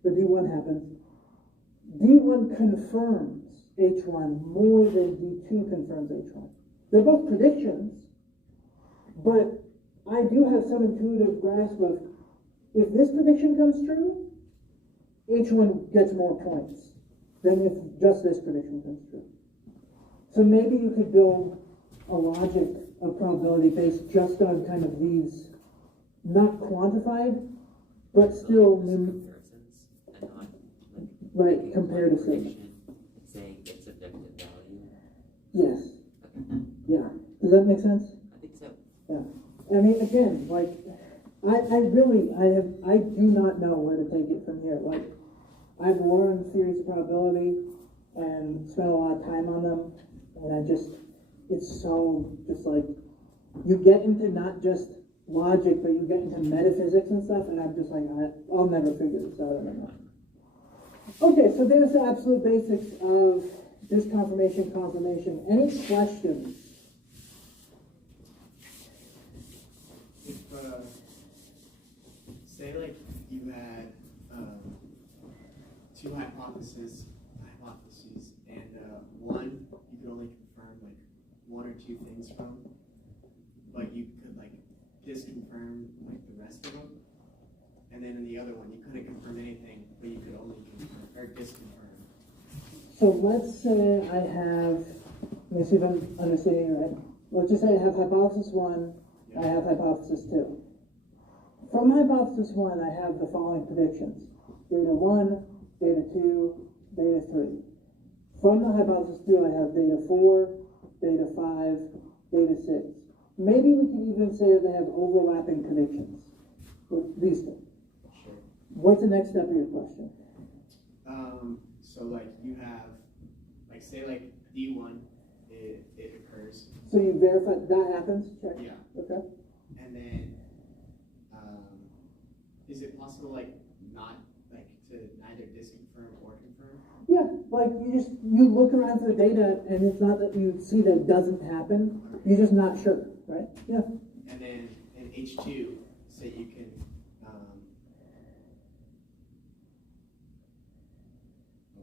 or D1 happens, D1 confirms H1 more than D2 confirms H1. They're both predictions, but I do have some intuitive grasp of, if this prediction comes true, H1 gets more points than if just this prediction comes true. So maybe you could build a logic of probability based just on kind of these, not quantified, but still comparisons and not right, comparative prediction saying its objective value. Yes. Okay. Yeah. Does that make sense? I think so. Yeah. I mean, again, like, I do not know where to take it from here. Like, I've learned theories of probability and spent a lot of time on them, and it's so just like, you get into not just logic, but you get into metaphysics and stuff, and I'm just like, I'll never figure this out. I don't know. Okay, so there's the absolute basics of disconfirmation, confirmation. Any questions? If, say like you had two hypotheses, and one you could only confirm like one or two things from, but you could like disconfirm like the rest of them, and then in the other one you couldn't confirm anything, but you could only confirm or disconfirm. So let's say I have, let me see if I'm understanding it right. Let's just say I have hypothesis 1, I have hypothesis 2. From hypothesis 1, I have the following predictions. Data 1, data 2, data 3. From the hypothesis 2, I have data 4, data 5, data 6. Maybe we can even say that they have overlapping predictions with these two. Sure. What's the next step of your question? So like you have, like say like D1, it occurs. So you verify that happens? Check. Yeah. Okay. And then, is it possible like not like to neither disconfirm or confirm? Yeah, like you look around for the data and it's not that you see that it doesn't happen, you're just not sure, right? Yeah. And then in H2, say you can, hold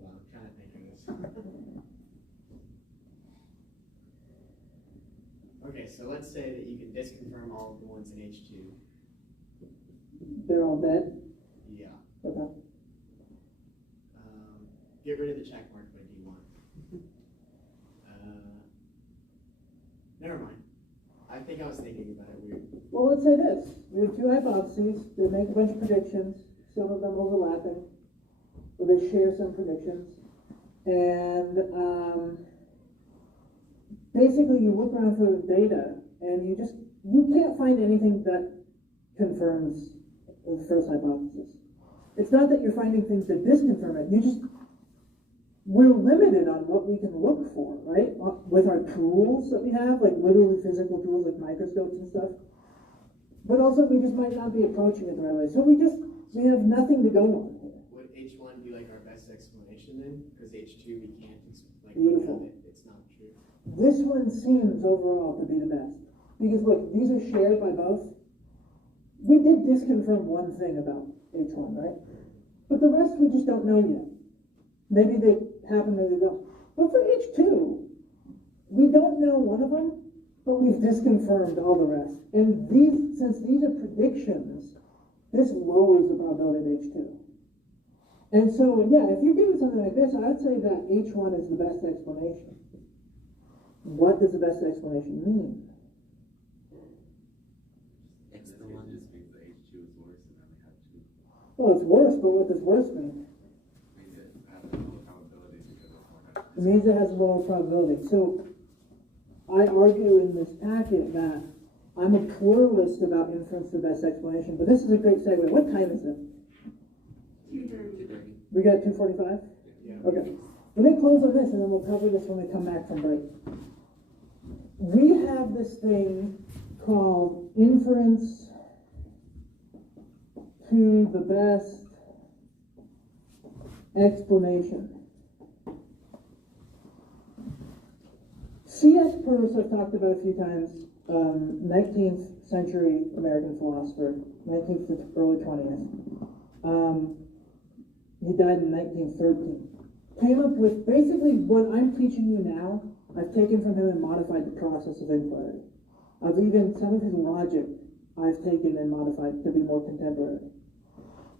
on, I'm trying to think of this. Okay, so let's say that you can disconfirm all of the ones in H2. They're all dead? Yeah. Okay. Get rid of the check mark by D1. Never mind. I think I was thinking about it weird. Well, let's say this. We have two hypotheses. They make a bunch of predictions, some of them overlapping, or they share some predictions. And basically you look around for the data and you can't find anything that confirms the first hypothesis. It's not that you're finding things that disconfirm it. We're limited on what we can look for, right? With our tools that we have, like literally physical tools like microscopes and stuff. But also we just might not be approaching it the right way. So we have nothing to go on here. Would H1 be like our best explanation then? Because H2 we can't, like, Beautiful. It's not true. This one seems overall to be the best. Because look, these are shared by both. We did disconfirm one thing about H1, right? But the rest we just don't know yet. Maybe they happen, maybe they don't. But for H2, we don't know one of them, but we've disconfirmed all the rest. And since these are predictions, this lowers the probability of H2. And so, yeah, if you're doing something like this, I'd say that H1 is the best explanation. What does the best explanation mean? It's This the case, one. it just means the H2 is worse, and then we have 2. Well, it's worse, but what does worse mean? Means it has a lower probability because it's more high. It means it has a lower probability. So I argue in this packet that I'm a pluralist about inference the best explanation, but this is a great segue. What time is it? 2:30. We got 2:45? Yeah. Okay. Let me close on this and then we'll cover this when we come back from break. We have this thing called inference to the best explanation. C.S. Peirce, I've talked about a few times, 19th century American philosopher, 19th to early 20th. He died in 1913. Came up with basically what I'm teaching you now, I've taken from him and modified the process of inquiry. Some of his logic I've taken and modified to be more contemporary.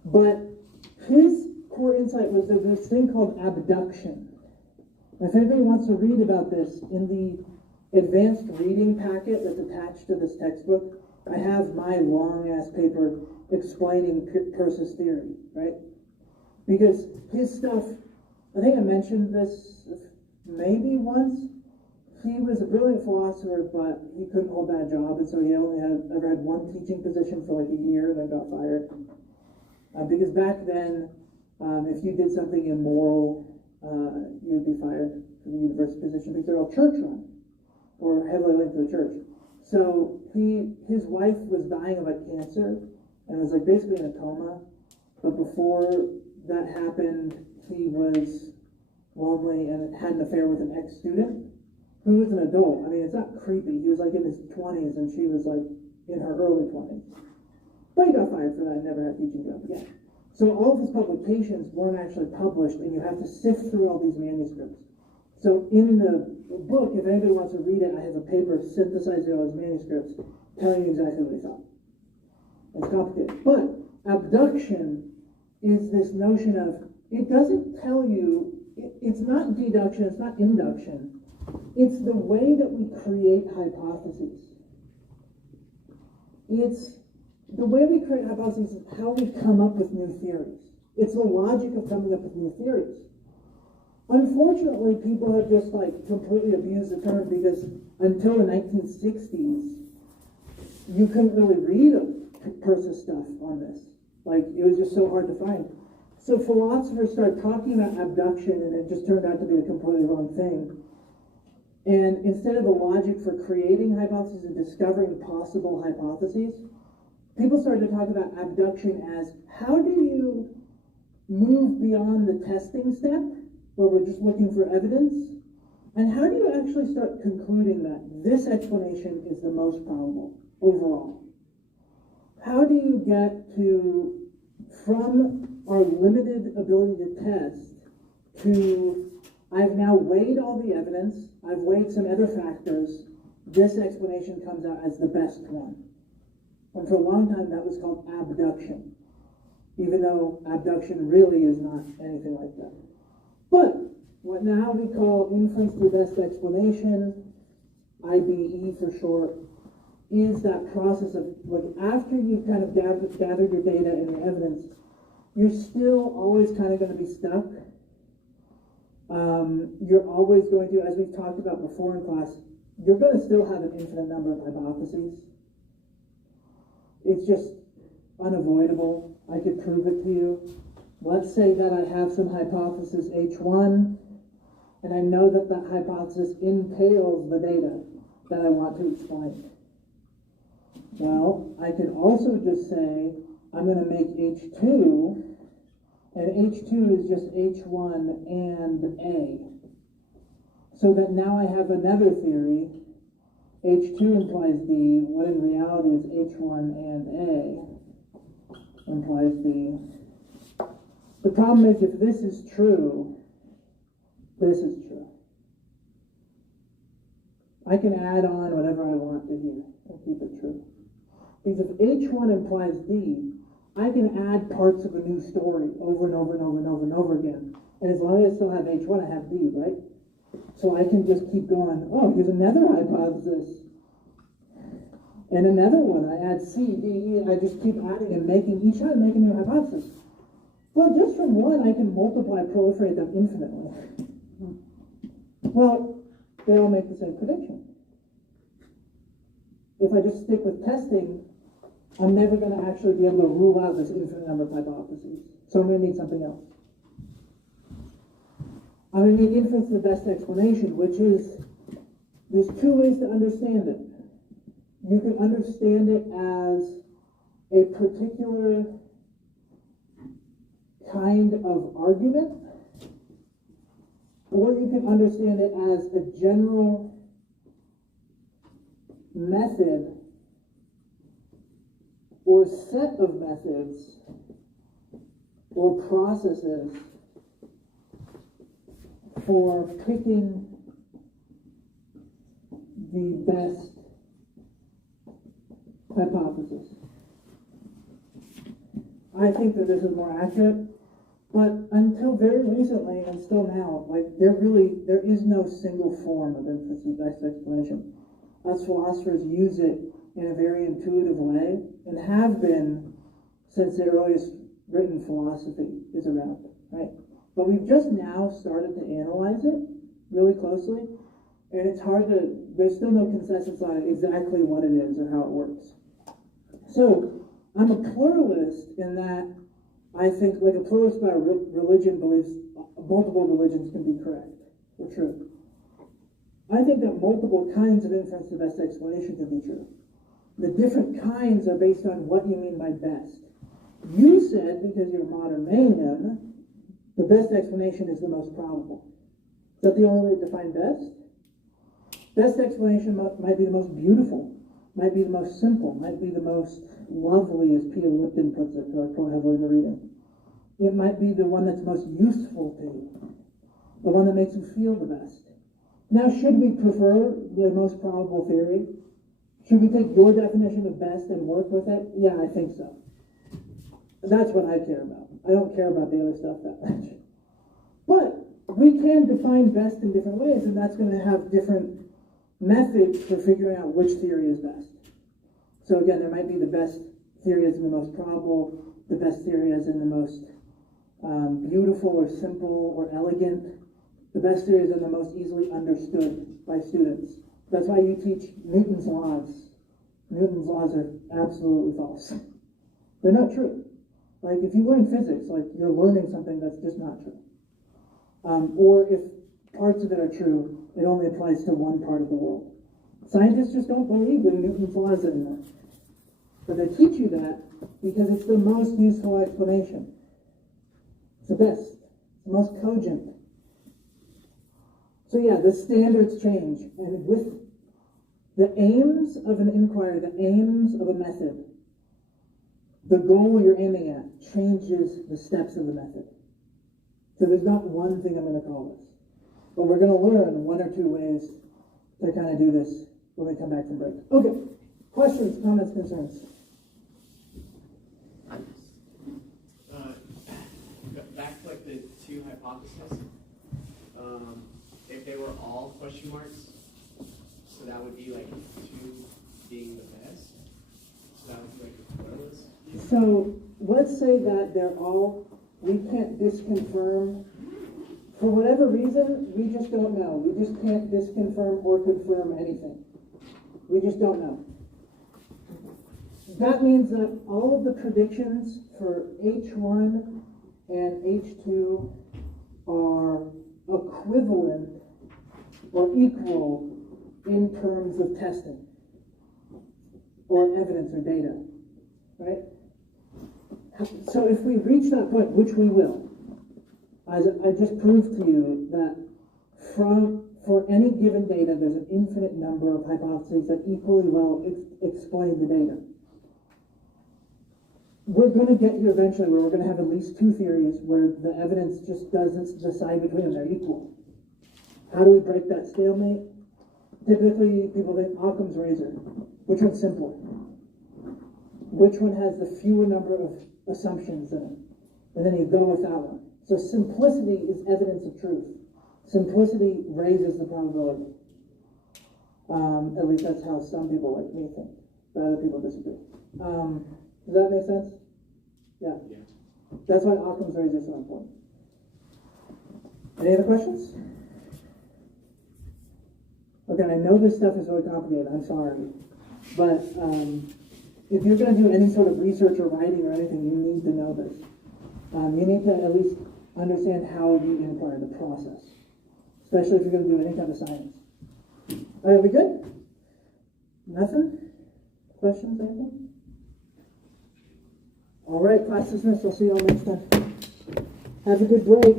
But his core insight was there's this thing called abduction. If anybody wants to read about this, in the advanced reading packet that's attached to this textbook, I have my long-ass paper explaining Peirce's theory, right? Because his stuff, I think I mentioned this maybe once. He was a brilliant philosopher, but he couldn't hold that job, and so he only ever had one teaching position for like a year and then got fired. Because back then, if you did something immoral, you would be fired from the university position because they're all church-run or heavily linked to the church. So his wife was dying of a cancer and was like basically in a coma. But before that happened, he was lonely and had an affair with an ex-student who was an adult. I mean, it's not creepy. He was like in his 20s and she was like in her early 20s. But he got fired for that and never had a teaching job again. So all of his publications weren't actually published, and you have to sift through all these manuscripts. So in the book, if anybody wants to read it, I have a paper synthesizing all his manuscripts, telling you exactly what he thought. It's complicated. But abduction is this notion of, it doesn't tell you it's not deduction, it's not induction. It's the way that we create hypotheses. It's the way we create hypotheses is how we come up with new theories. It's the logic of coming up with new theories. Unfortunately, people have just like completely abused the term because until the 1960s, you couldn't really read a person's stuff on this. Like, it was just so hard to find. So philosophers started talking about abduction, and it just turned out to be a completely wrong thing. And instead of the logic for creating hypotheses and discovering possible hypotheses, people started to talk about abduction as how do you move beyond the testing step, where we're just looking for evidence, and how do you actually start concluding that this explanation is the most probable overall? How do you get to, from our limited ability to test, to I've now weighed all the evidence, I've weighed some other factors, this explanation comes out as the best one. And for a long time that was called abduction, even though abduction really is not anything like that. But what now we call inference to the best explanation, IBE for short, is that process of, like, after you've kind of gathered your data and your evidence, you're still always kind of going to be stuck. You're always going to, as we've talked about before in class, you're going to still have an infinite number of hypotheses. It's just unavoidable. I could prove it to you. Let's say that I have some hypothesis H1, and I know that that hypothesis entails the data that I want to explain. Well, I can also just say, I'm going to make H2, and H2 is just H1 and A. So that now I have another theory, H2 implies D, what in reality is H1 and A implies D. The problem is, if this is true, this is true. I can add on whatever I want to here and keep it true. Because if H1 implies D, I can add parts of a new story over and over and over and over and over again. And as long as I still have H1, I have D, right? So I can just keep going, oh, here's another hypothesis. And another one, I add C, D, E, I just keep adding and making, each time make a new hypothesis. Well, just from one, I can multiply, proliferate them infinitely. Well, they all make the same prediction. If I just stick with testing, I'm never going to actually be able to rule out this infinite number of hypotheses. So I'm going to need something else. I'm going to need inference to the best explanation, which is, there's two ways to understand it. You can understand it as a particular kind of argument, or you can understand it as a general method or set of methods or processes for picking the best hypothesis. I think that this is more accurate, but until very recently and still now, like there is no single form of inference to the best explanation. Us philosophers use it in a very intuitive way and have been since the earliest written philosophy is around, right? But we've just now started to analyze it really closely, and it's hard to, there's still no consensus on exactly what it is or how it works. So I'm a pluralist in that I think, like a pluralist about religion believes multiple religions can be correct or true. I think that multiple kinds of inference to the best explanation can be true. The different kinds are based on what you mean by best. You said, because you're a modern mayhem, the best explanation is the most probable. Is that the only way to define best? Best explanation might be the most beautiful, might be the most simple, might be the most lovely, as Peter Lipton puts it, who I quote heavily in the reading. It might be the one that's most useful to you, the one that makes you feel the best. Now, should we prefer the most probable theory? Should we take your definition of best and work with it? Yeah, I think so. That's what I care about. I don't care about the other stuff that much. But we can define best in different ways, and that's going to have different methods for figuring out which theory is best. So again, there might be the best theory as in the most probable, the best theory as in the most beautiful or simple or elegant, the best theory is in the most easily understood by students. That's why you teach Newton's laws. Newton's laws are absolutely false. They're not true. Like if you learn physics, like you're learning something that's just not true. Or if parts of it are true, it only applies to one part of the world. Scientists just don't believe in Newton's laws anymore. But they teach you that because it's the most useful explanation. It's the best, it's the most cogent. So yeah, the standards change, and with the aims of an inquiry, the aims of a method, the goal you're aiming at changes the steps of the method. So there's not one thing I'm going to call this, but we're going to learn one or two ways to kind of do this when we come back from break. Okay, questions, comments, concerns? Back to like the two hypotheses. If they were all question marks, so that would be like two being the best. So that would be like the quarterless. So let's say that they're all, we can't disconfirm. For whatever reason, we just don't know. We just can't disconfirm or confirm anything. We just don't know. That means that all of the predictions for H1 and H2 are equivalent or equal in terms of testing or evidence or data, right? So if we reach that point, which we will, I just proved to you that for any given data, there's an infinite number of hypotheses that equally well explain the data. We're going to get here eventually where we're going to have at least two theories where the evidence just doesn't decide between them, they're equal. How do we break that stalemate? Typically, people think Occam's razor. Which one's simpler? Which one has the fewer number of assumptions in it? And then you go with that one. So simplicity is evidence of truth. Simplicity raises the probability. At least that's how some people like me think, but other people disagree. Does that make sense? Yeah. That's why Occam's razor is so important. Any other questions? Okay, I know this stuff is really complicated, I'm sorry. But if you're going to do any sort of research or writing or anything, you need to know this. You need to at least understand how you inquire the process, especially if you're going to do any kind of science. All right, we good? Nothing? Questions, anything? All right, class dismissed. I'll see you all next time. Have a good break.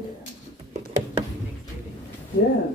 Thanksgiving. Yeah.